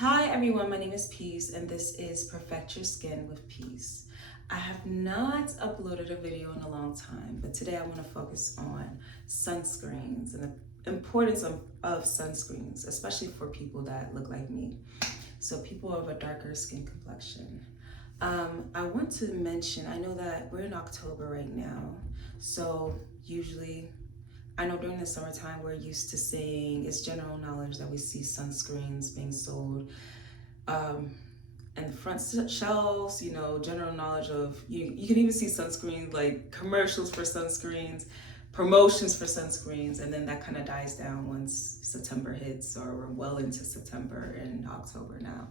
Hi everyone, my name is Peace and this is Perfect Your Skin with Peace. I have not uploaded a video in a long time, but today I want to focus on sunscreens and the importance of sunscreens, especially for people that look like me. So people of a darker skin complexion. I want to mention, I know that we're in October right now, so usually I know during the summertime we're used to seeing, it's general knowledge that we see sunscreens being sold and the front shelves, general knowledge of, you can even see sunscreen, like commercials for sunscreens, promotions for sunscreens, and then that kind of dies down once September hits, or we're well into September and October now.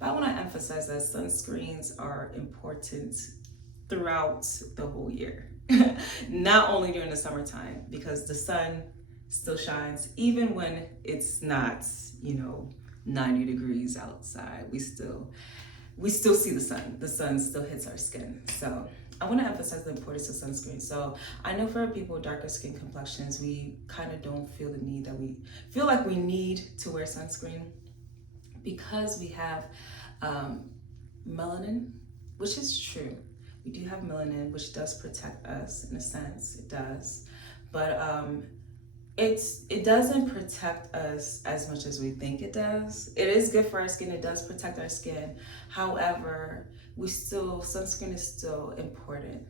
But I want to emphasize that sunscreens are important throughout the whole year, not only during the summertime, because the sun still shines even when it's not, 90 degrees outside. We still see the sun. The sun still hits our skin. So I want to emphasize the importance of sunscreen. So I know for people with darker skin complexions, we kind of don't feel the need that we feel like we need to wear sunscreen because we have melanin, which is true. We do have melanin, which does protect us in a sense. It does, but it doesn't protect us as much as we think it does. It is good for our skin. It does protect our skin. However, sunscreen is still important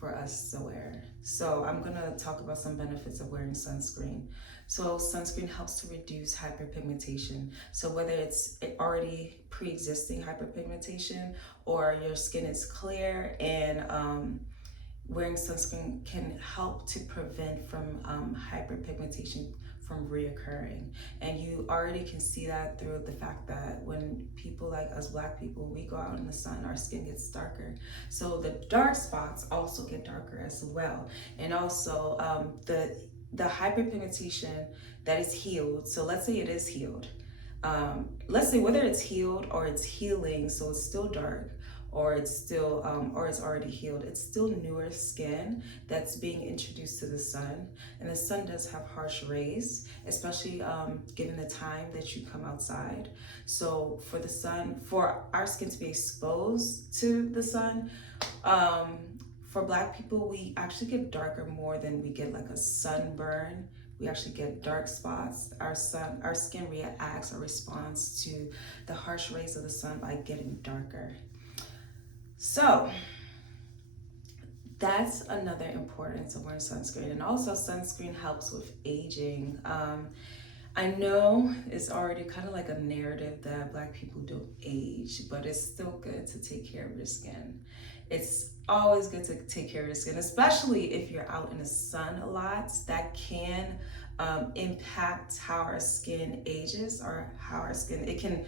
for us to wear. So I'm gonna talk about some benefits of wearing sunscreen. So sunscreen helps to reduce hyperpigmentation. So whether it's already pre-existing hyperpigmentation or your skin is clear, and wearing sunscreen can help to prevent from hyperpigmentation from reoccurring. And you already can see that through the fact that when people like us Black people, we go out in the sun, our skin gets darker. So the dark spots also get darker as well. And also the hyperpigmentation that is healed, so let's say it is healed. Let's say whether it's healed or it's healing, so it's still dark, or it's already healed, it's still newer skin that's being introduced to the sun. And the sun does have harsh rays, especially given the time that you come outside. So for our skin to be exposed to the sun, for Black people, we actually get darker more than we get like a sunburn. We actually get dark spots. Our skin reacts or responds to the harsh rays of the sun by getting darker. So that's another importance of wearing sunscreen. And also sunscreen helps with aging. I know it's already kind of like a narrative that Black people don't age, but it's still good to take care of your skin. It's always good to take care of your skin, especially if you're out in the sun a lot. That can impact how our skin ages, or it can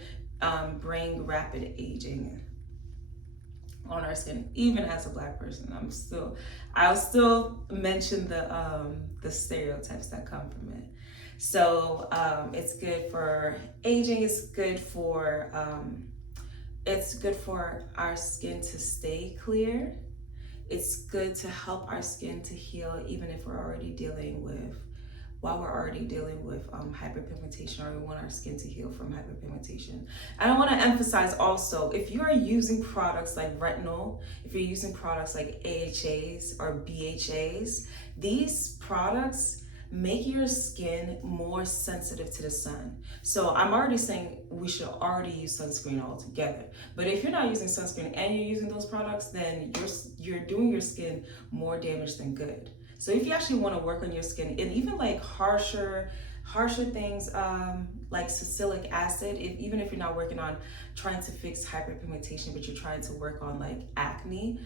bring rapid aging on our skin. Even as a Black person, I'll still mention the stereotypes that come from it. So it's good for aging. It's good for our skin to stay clear. It's good to help our skin to heal, even if we're already dealing with hyperpigmentation, or we want our skin to heal from hyperpigmentation. And I want to emphasize also, if you are using products like retinol, if you're using products like AHAs or BHAs, these products make your skin more sensitive to the sun. So I'm already saying we should already use sunscreen altogether. But if you're not using sunscreen and you're using those products, then you're doing your skin more damage than good. So if you actually want to work on your skin, and even like harsher things like salicylic acid, even if you're not working on trying to fix hyperpigmentation, but you're trying to work on like acne,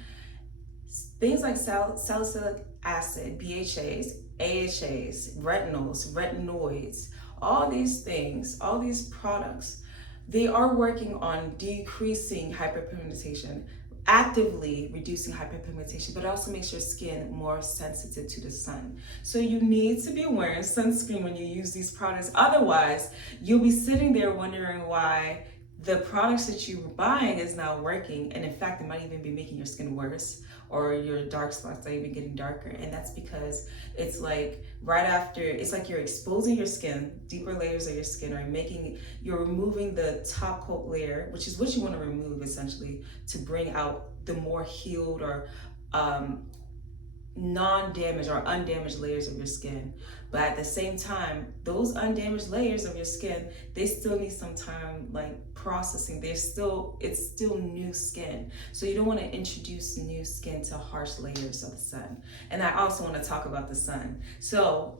things like salicylic acid, BHAs, AHAs, retinoids, all these things, all these products, they are working on decreasing hyperpigmentation, actively reducing hyperpigmentation, but it also makes your skin more sensitive to the sun. So you need to be wearing sunscreen when you use these products. Otherwise, you'll be sitting there wondering why the products that you're buying is not working. And in fact, it might even be making your skin worse, or your dark spots are even getting darker. And that's because it's like right after, it's like you're exposing your skin, deeper layers of your skin are you're removing the top coat layer, which is what you want to remove essentially, to bring out the more healed or um, non-damaged or undamaged layers of your skin. But at the same time, those undamaged layers of your skin, they still need some time like processing. It's still new skin. So you don't want to introduce new skin to harsh layers of the sun. And I also want to talk about the sun. So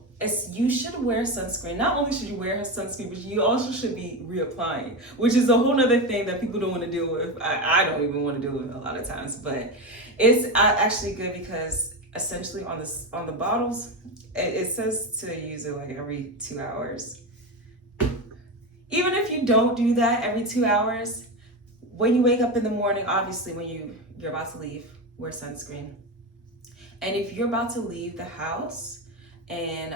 you should wear sunscreen. Not only should you wear sunscreen, but you also should be reapplying, which is a whole other thing that people don't want to deal with. I don't even want to deal with a lot of times, but it's actually good because essentially on the bottles, it says to use it like every 2 hours. Even if you don't do that every 2 hours, when you wake up in the morning, obviously when you're about to leave, wear sunscreen. And if you're about to leave the house and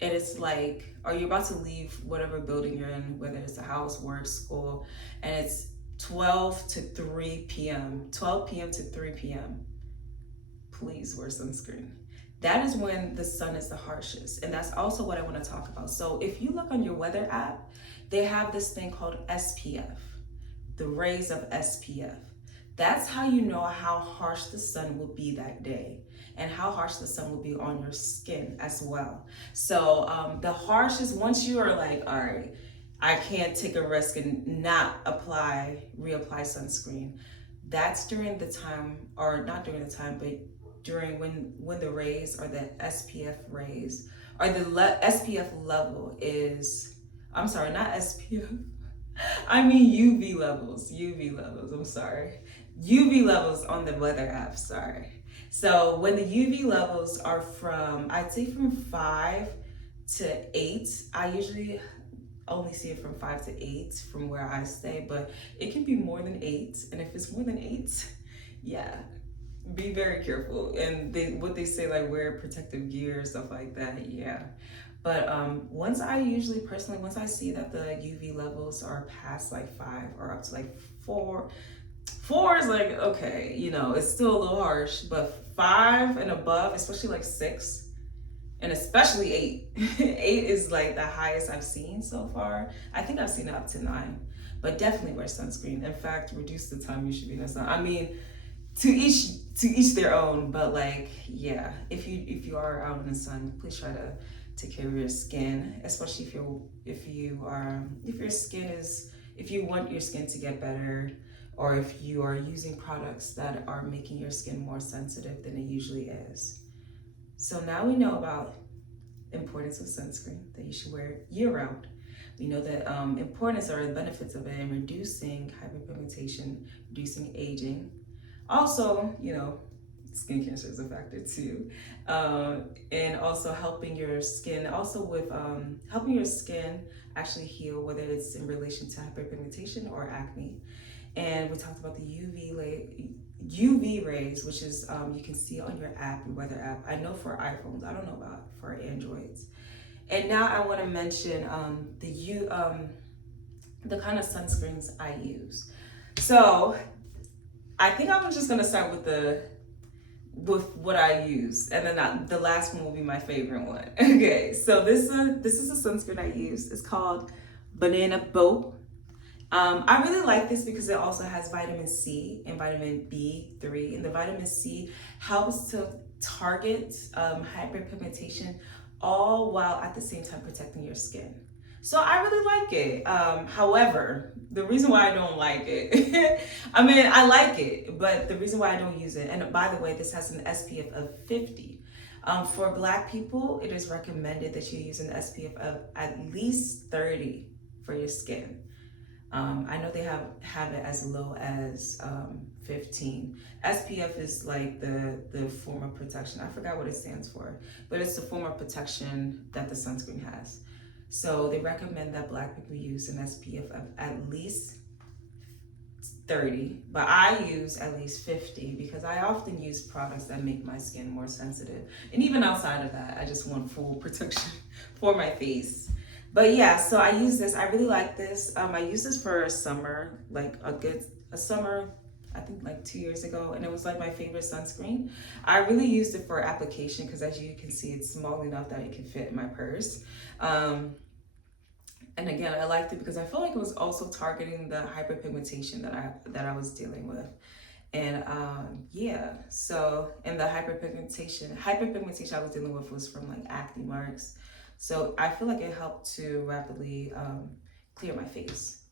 it's like, or you're about to leave whatever building you're in, whether it's a house, work, school, and it's 12 to 3 p.m., 12 p.m. to 3 p.m., please wear sunscreen. That is when the sun is the harshest. And that's also what I want to talk about. So if you look on your weather app, they have this thing called SPF, the rays of SPF. That's how you know how harsh the sun will be that day and how harsh the sun will be on your skin as well. So the harshest, once you are like, all right, I can't take a risk and not reapply sunscreen. That's during the time, or not during the time, but during when the rays or the SPF rays or the SPF level is, I'm sorry, not SPF, I mean UV levels, I'm sorry. UV levels on the weather app, sorry. So when the UV levels are from, I'd say from 5 to 8, I usually only see it from 5 to 8 from where I stay, but it can be more than 8. And if it's more than 8, yeah, be very careful. And what they say, like wear protective gear, stuff like that, yeah. But once I see that the UV levels are past like 5 or up to like 4 is like, okay, it's still a little harsh, but 5 and above, especially like 6, and especially 8. 8 is like the highest I've seen so far. I think I've seen it up to 9, but definitely wear sunscreen. In fact, reduce the time you should be in the sun. I mean, to each their own, but like, yeah, if you are out in the sun, please try to take care of your skin, especially if you want your skin to get better, or if you are using products that are making your skin more sensitive than it usually is. So now we know about the importance of sunscreen, that you should wear it year-round. We know the importance or the benefits of it in reducing hyperpigmentation, reducing aging. Also, skin cancer is a factor too. And also helping your skin, helping your skin actually heal, whether it's in relation to hyperpigmentation or acne. And we talked about the UV rays, which is you can see on your app, your weather app. I know for iPhones, I don't know about for Androids. And now I want to mention the kind of sunscreens I use. So I think I'm just gonna start with what I use, and then the last one will be my favorite one. Okay, so this is a sunscreen I use. It's called Banana Boat. I really like this because it also has vitamin C and vitamin B3, and the vitamin C helps to target hyperpigmentation, all while at the same time protecting your skin. So I really like it. However, the reason why I don't like it, I mean, I like it, but the reason why I don't use it, and by the way, this has an SPF of 50. For Black people, it is recommended that you use an SPF of at least 30 for your skin. I know they have it as low as 15. SPF is like the form of protection. I forgot what it stands for, but it's the form of protection that the sunscreen has. So they recommend that Black people use an SPF of at least 30, but I use at least 50 because I often use products that make my skin more sensitive. And even outside of that, I just want full protection for my face. But yeah, so I use this. I really like this. I use this for summer, like a summer I think like 2 years ago, and it was like my favorite sunscreen. I really used it for application because as you can see, it's small enough that it can fit in my purse. And again, I liked it because I felt like it was also targeting the hyperpigmentation that I was dealing with. And yeah, so and the hyperpigmentation I was dealing with was from like acne marks. So I feel like it helped to rapidly clear my face.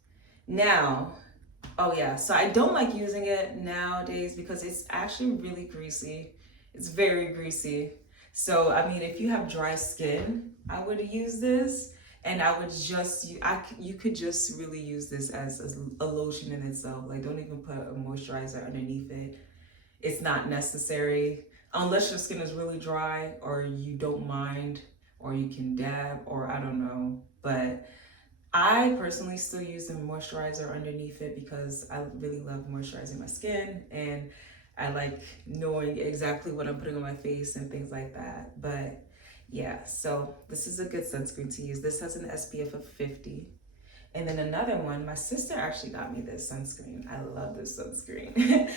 Now, oh yeah, so I don't like using it nowadays because it's actually really greasy. It's very greasy. So I mean, if you have dry skin, I would use this, and I would just you could just really use this as a lotion in itself. Like, don't even put a moisturizer underneath it. It's not necessary unless your skin is really dry or you don't mind, or you can dab, or I don't know. But I personally still use a moisturizer underneath it because I really love moisturizing my skin, and I like knowing exactly what I'm putting on my face and things like that. But yeah, so this is a good sunscreen to use. This has an SPF of 50. And then another one, my sister actually got me this sunscreen. I love this sunscreen.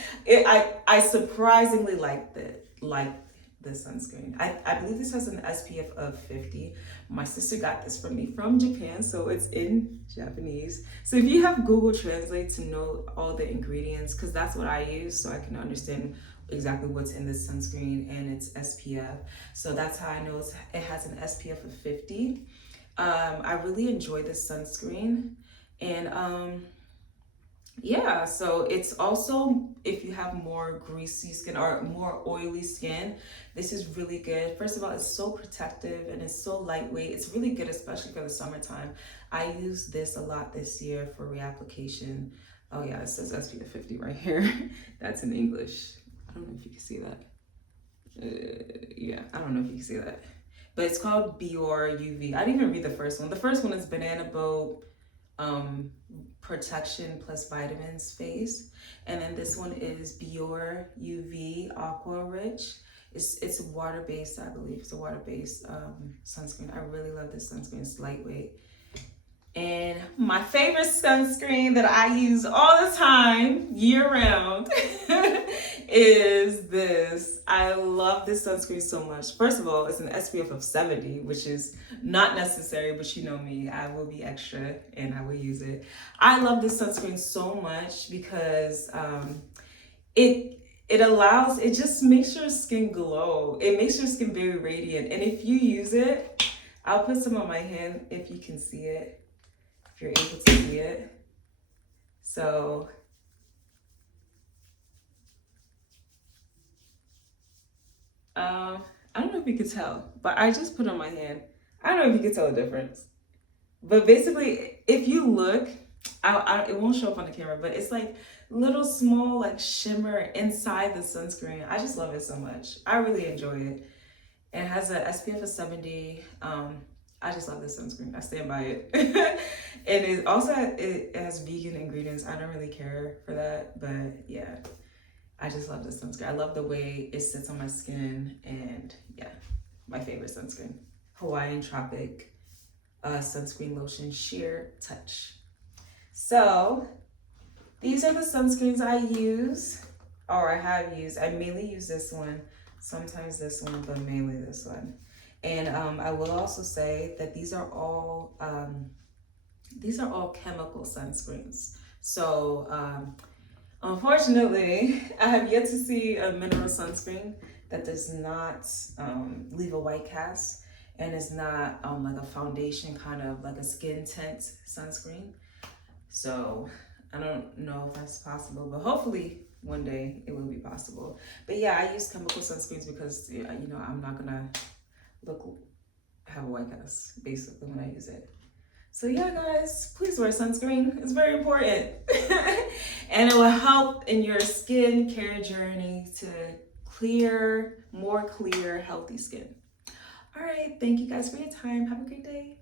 I surprisingly like this sunscreen. I believe this has an SPF of 50. My sister got this from me from Japan, so it's in Japanese. So if you have Google Translate to know all the ingredients, because that's what I use, so I can understand exactly what's in this sunscreen and its SPF. So that's how I know it has an SPF of 50. I really enjoy this sunscreen, and yeah, so it's also, if you have more greasy skin or more oily skin, this is really good. First of all, it's so protective and it's so lightweight. It's really good, especially for the summertime. I used this a lot this year for reapplication. Oh yeah, it says SPF 50 right here. That's in English. I don't know if you can see that. Yeah, I don't know if you can see that. But it's called Biore UV. I didn't even read the first one. The first one is Banana Boat Protection plus Vitamins Face. And then this one is Biore UV Aqua Rich. It's water-based, I believe. It's a water-based sunscreen. I really love this sunscreen. It's lightweight. And my favorite sunscreen that I use all the time, year round, is this. I love this sunscreen so much. First of all, it's an SPF of 70, which is not necessary, but you know me, I will be extra and I will use it. I love this sunscreen so much because it just makes your skin glow. It makes your skin very radiant. And if you use it, I'll put some on my hand if you can see it. If you're able to see it. So I don't know if you could tell, but I just put on my hand. I don't know if you can tell the difference. But basically, if you look, it won't show up on the camera, but it's like little small like shimmer inside the sunscreen. I just love it so much. I really enjoy it. And it has a SPF of 70. I just love this sunscreen. I stand by it. And it has vegan ingredients. I don't really care for that, but yeah, I just love this sunscreen. I love the way it sits on my skin, and yeah, my favorite sunscreen. Hawaiian Tropic sunscreen lotion, sheer touch. So these are the sunscreens I use, or I have used. I mainly use this one, sometimes this one, but mainly this one. And I will also say that these are all chemical sunscreens. So unfortunately, I have yet to see a mineral sunscreen that does not leave a white cast, and is not like a foundation, kind of like a skin tint sunscreen. So I don't know if that's possible, but hopefully one day it will be possible. But yeah, I use chemical sunscreens because, you know, I'm not gonna have a white cast basically when I use it. So yeah, guys, please wear sunscreen. It's very important. And it will help in your skin care journey to more clear, healthy skin. All right, thank you guys for your time. Have a great day.